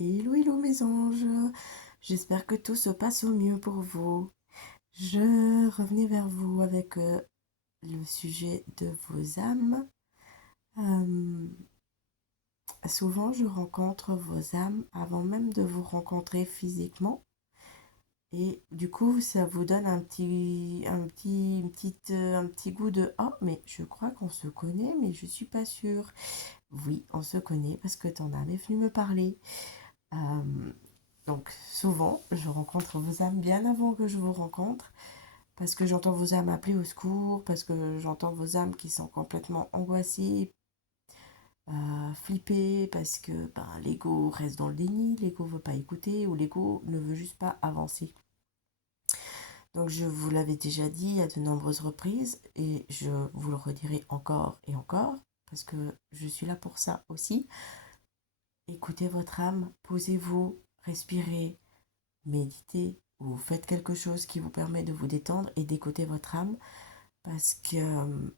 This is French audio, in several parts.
Hello, hello mes anges, j'espère que tout se passe au mieux pour vous. Je revenais vers vous avec le sujet de vos âmes. Euh, Souvent, je rencontre vos âmes avant même de vous rencontrer physiquement. Et du coup, ça vous donne un petit goût de «Oh, mais je crois qu'on se connaît, mais je suis pas sûre». Oui, on se connaît parce que ton âme est venue me parler. Euh, Donc souvent, je rencontre vos âmes bien avant que je vous rencontre, parce que j'entends vos âmes appeler au secours, parce que j'entends vos âmes qui sont complètement angoissées, flippées, parce que l'ego reste dans le déni, l'ego ne veut pas écouter, ou l'ego ne veut juste pas avancer. Donc je vous l'avais déjà dit à de nombreuses reprises, et je vous le redirai encore et encore, parce que je suis là pour ça aussi. Écoutez votre âme, posez-vous, respirez, méditez ou faites quelque chose qui vous permet de vous détendre et d'écouter votre âme parce que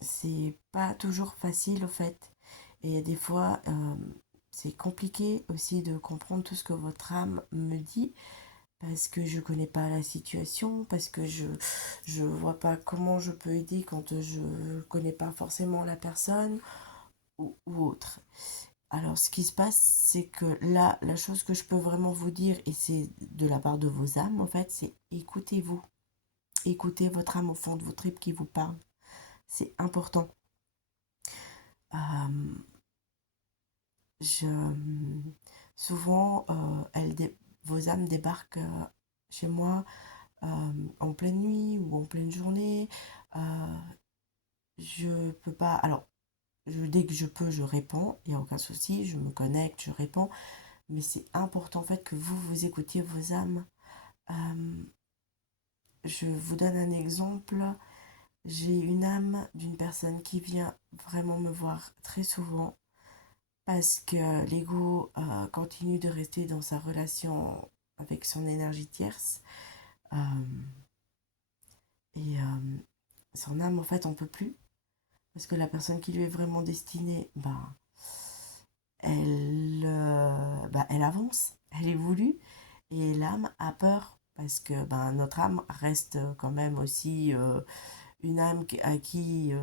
c'est pas toujours facile au fait. Et des fois, c'est compliqué aussi de comprendre tout ce que votre âme me dit parce que je connais pas la situation, parce que je vois pas comment je peux aider quand je connais pas forcément la personne ou autre. Alors, ce qui se passe, c'est que là, la chose que je peux vraiment vous dire, et c'est de la part de vos âmes, en fait, c'est écoutez-vous. Écoutez votre âme au fond de vos tripes qui vous parle. C'est important. Euh, je, Souvent, vos âmes débarquent chez moi en pleine nuit ou en pleine journée. Euh, je peux pas. Alors, dès que je peux, je réponds. Il n'y a aucun souci. Je me connecte, je réponds. Mais c'est important en fait que vous écoutiez vos âmes. Euh, je vous donne un exemple. J'ai une âme d'une personne qui vient vraiment me voir très souvent parce que l'ego continue de rester dans sa relation avec son énergie tierce. Euh, son âme, en fait, on peut plus. Parce que la personne qui lui est vraiment destinée, elle avance, elle évolue. Et l'âme a peur parce que notre âme reste quand même aussi une âme qui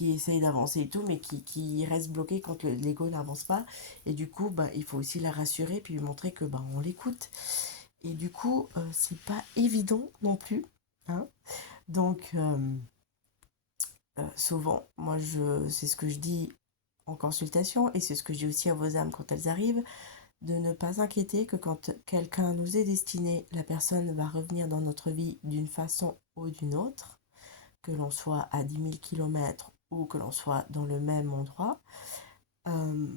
essaye d'avancer et tout, mais qui reste bloquée quand l'ego n'avance pas. Et du coup, il faut aussi la rassurer, puis lui montrer que on l'écoute. Et du coup, c'est pas évident non plus. Hein. Donc, souvent, moi, c'est ce que je dis en consultation, et c'est ce que je dis aussi à vos âmes quand elles arrivent, de ne pas inquiéter que quand quelqu'un nous est destiné, la personne va revenir dans notre vie d'une façon ou d'une autre, que l'on soit à 10 000 kilomètres ou que l'on soit dans le même endroit, euh,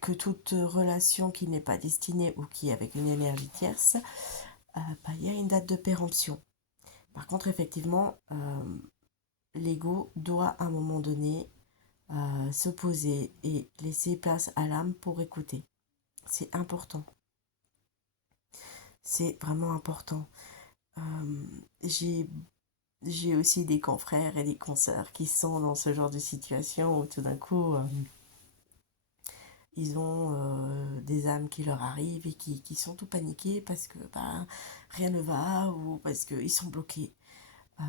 que toute relation qui n'est pas destinée ou qui est avec une énergie tierce, il y a une date de péremption. Par contre, effectivement, l'ego doit à un moment donné se poser et laisser place à l'âme pour écouter. C'est important. C'est vraiment important. Euh, j'ai j'ai aussi des confrères et des consoeurs qui sont dans ce genre de situation où tout d'un coup, ils ont des âmes qui leur arrivent et qui sont tout paniqués parce que rien ne va ou parce qu'ils sont bloqués. Euh,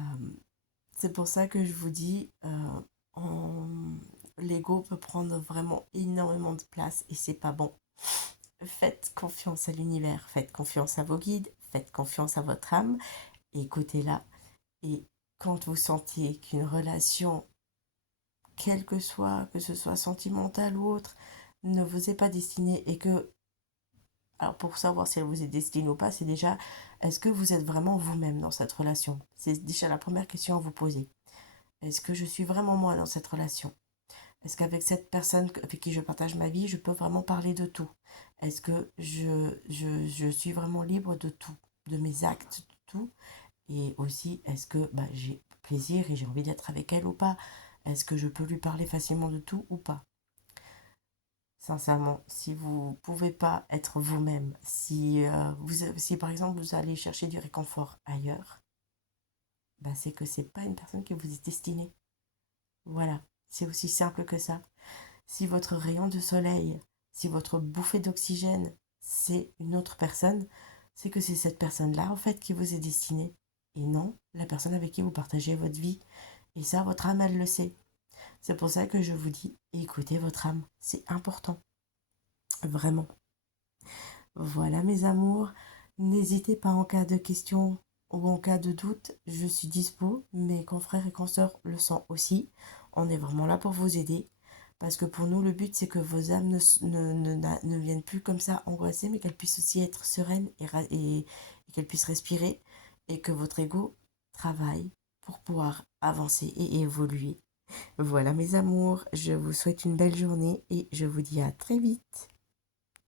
c'est pour ça que je vous dis, l'ego peut prendre vraiment énormément de place et c'est pas bon. Faites confiance à l'univers, faites confiance à vos guides, faites confiance à votre âme, écoutez-la. Et quand vous sentiez qu'une relation, quelle que ce soit sentimentale ou autre, ne vous est pas destinée et que, alors pour savoir si elle vous est destinée ou pas, c'est déjà, est-ce que vous êtes vraiment vous-même dans cette relation? C'est déjà la première question à vous poser. Est-ce que je suis vraiment moi dans cette relation? Est-ce qu'avec cette personne avec qui je partage ma vie, je peux vraiment parler de tout? Est-ce que je suis vraiment libre de tout, de mes actes, de tout? Et aussi, est-ce que j'ai plaisir et j'ai envie d'être avec elle ou pas? Est-ce que je peux lui parler facilement de tout ou pas? Sincèrement, si vous ne pouvez pas être vous-même, si par exemple vous allez chercher du réconfort ailleurs, c'est que c'est pas une personne qui vous est destinée. Voilà, c'est aussi simple que ça. Si votre rayon de soleil, Si votre bouffée d'oxygène, c'est une autre personne, c'est que c'est cette personne-là, en fait, qui vous est destinée. Et non la personne avec qui vous partagez votre vie. Et ça, votre âme, elle le sait. C'est pour ça que je vous dis, écoutez votre âme. C'est important. Vraiment. Voilà mes amours. N'hésitez pas en cas de questions ou en cas de doute, je suis dispo. Mes confrères et consoeurs le sont aussi. On est vraiment là pour vous aider. Parce que pour nous, le but, c'est que vos âmes ne viennent plus comme ça angoissées, mais qu'elles puissent aussi être sereines et qu'elles puissent respirer. Et que votre ego travaille pour pouvoir avancer et évoluer. Voilà mes amours, je vous souhaite une belle journée et je vous dis à très vite.